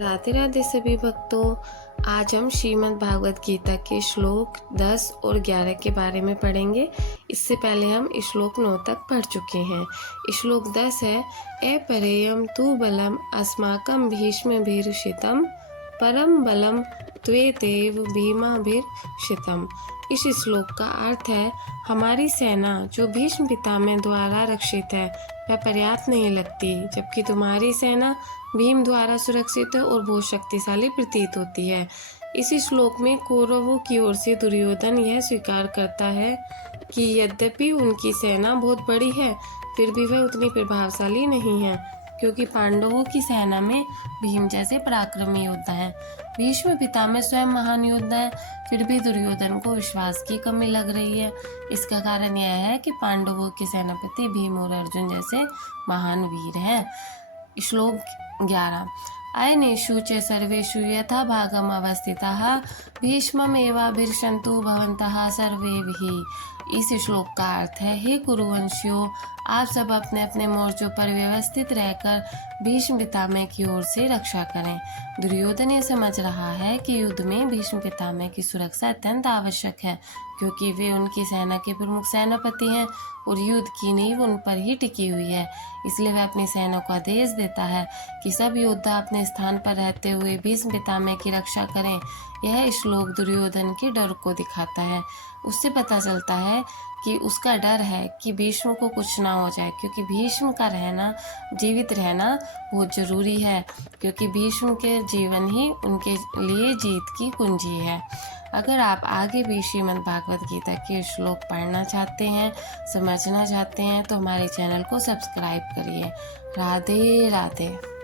राधे राधे सभी भक्तों। आज हम श्रीमद् भागवत गीता के श्लोक 10 और 11 के बारे में पढ़ेंगे। इससे पहले हम श्लोक 9 तक पढ़ चुके हैं। श्लोक 10 है, अपरेयम तु बलम अस्माकं भीष्मभिरर्षितं परम बलम त्वेतेव भीमाभिरर्षितं। इस श्लोक का अर्थ है, हमारी सेना जो भीष्म पितामह द्वारा रक्षित है वह पर्याप्त नहीं लगती, जबकि तुम्हारी सेना भीम द्वारा सुरक्षित है और बहुत शक्तिशाली प्रतीत होती है। इसी श्लोक में कौरवों की ओर से दुर्योधन यह स्वीकार करता है कि यद्यपि उनकी सेना बहुत बड़ी है, फिर भी वह उतनी प्रभावशाली नहीं है, क्योंकि पांडवों की सेना में भीम जैसे पराक्रमी योद्धा हैं। भीष्म पितामह स्वयं महान योद्धा है, फिर भी दुर्योधन को विश्वास की कमी लग रही है। इसका कारण यह है कि पांडवों के सेनापति भीम और अर्जुन जैसे महान वीर हैं। श्लोक 11, अयनेषु च सर्वेषु यथा भागम अवस्थिताः भीष्ममेवाभिरक्षन्तु भवन्तः सर्वेभिः। इस श्लोक का अर्थ है, हे कुरुवंशियों, आप सब अपने अपने मोर्चों पर व्यवस्थित रहकर भीष्म पितामह की ओर से रक्षा करें। दुर्योधन ये समझ रहा है कि युद्ध में भीष्म पितामह की सुरक्षा अत्यंत आवश्यक है, क्योंकि वे उनकी सेना के प्रमुख सेनापति हैं और युद्ध की नींव उन पर ही टिकी हुई है। इसलिए वह अपनी सेना को आदेश देता है कि सब योद्धा अपने स्थान पर रहते हुए भीष्म पितामह की रक्षा करें। यह श्लोक दुर्योधन के डर को दिखाता है। उससे पता चलता है कि उसका डर है कि भीष्म को कुछ ना हो जाए, क्योंकि भीष्म का जीवित रहना बहुत जरूरी है, क्योंकि भीष्म के जीवन ही उनके लिए जीत की कुंजी है। अगर आप आगे भी श्रीमद् भागवत गीता के श्लोक पढ़ना चाहते हैं, समझना चाहते हैं, तो हमारे चैनल को सब्सक्राइब करिए। राधे राधे।